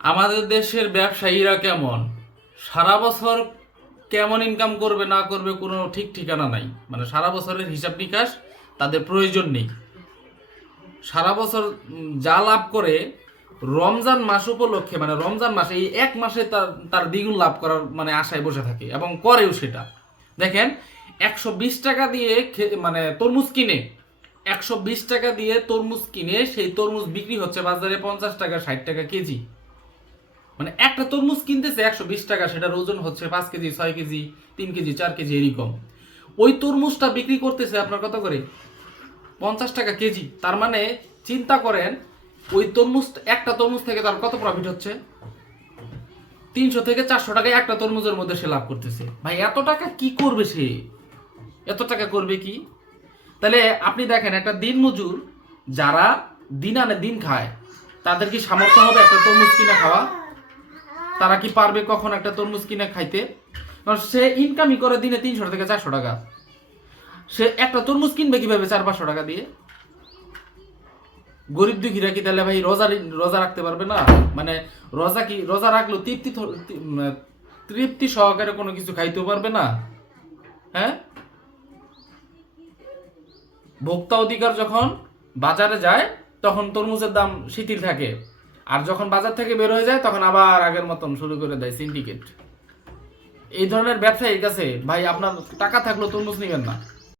আমাদের দেশের ব্যবসায়ীরা কেমন, সারা বছর কেমন ইনকাম করবে না করবে কোনো ঠিক ঠিকানা নাই। মানে সারা বছরের হিসাব নিকাশ তাদের প্রয়োজন নেই। সারা বছর যা লাভ করে রমজান মাস উপলক্ষে, মানে রমজান মাসে এই এক মাসে তার তার দ্বিগুণ লাভ করার মানে আশায় বসে থাকে এবং করেও সেটা। দেখেন, 120 টাকা দিয়ে মানে তরমুজ কিনে, 120 টাকা দিয়ে তরমুজ কিনে সেই তরমুজ বিক্রি হচ্ছে বাজারে 50 টাকা 60 টাকা কেজি। মানে একটা তরমুজ কিনতেছে 120 টাকা, সেটার ওজন হচ্ছে 5 কেজি 6 কেজি 3 কেজি 4 কেজি এরকম। ওই তরমুজটা বিক্রি করতেছে আপনার কত করে? 50 টাকা কেজি। তার মানে চিন্তা করেন, ওই তরমুজ, একটা তরমুজ থেকে তার কত প্রফিট হচ্ছে? 300 থেকে 400 টাকায় একটা তরমুজের মধ্যে সে লাভ করতেছে। ভাই এত টাকা কি করবে সে? এত টাকা করবে কি? তাহলে আপনি দেখেন, একটা দিন মজুর যারা দিন আনে দিন খায়, তাদের কি সামর্থ্য হবে একটা তরমুজ কিনে খাওয়া? তারা কি পারবে কখন একটা তরমুজ কিনে খাইতে? কারণ সে ইনকামই করে দিনে 300 থেকে 400 টাকা। সে একটা তরমুজ কিনবে কিভাবে 400-500 টাকা দিয়ে? গরিব দুঃখীরা কি তাহলে ভাই রোজা রোজা রাখতে পারবে না? মানে রোজা কি, রোজা রাখলেও তৃপ্তি সহকারে কোনো কিছু খাইতেও পারবে না? হ্যাঁ, ভোক্তা অধিকার যখন বাজারে যায় তখন তরমুজের দাম শিথিল থাকে, আর যখন বাজার থেকে বের হয়ে যায় তখন আবার আগের মতন শুরু করে দেয় সিন্ডিকেট। এই ধরনের ব্যবসায়ীর কাছে ভাই আপনার টাকা থাকলেও তরমুজ নেবেন না।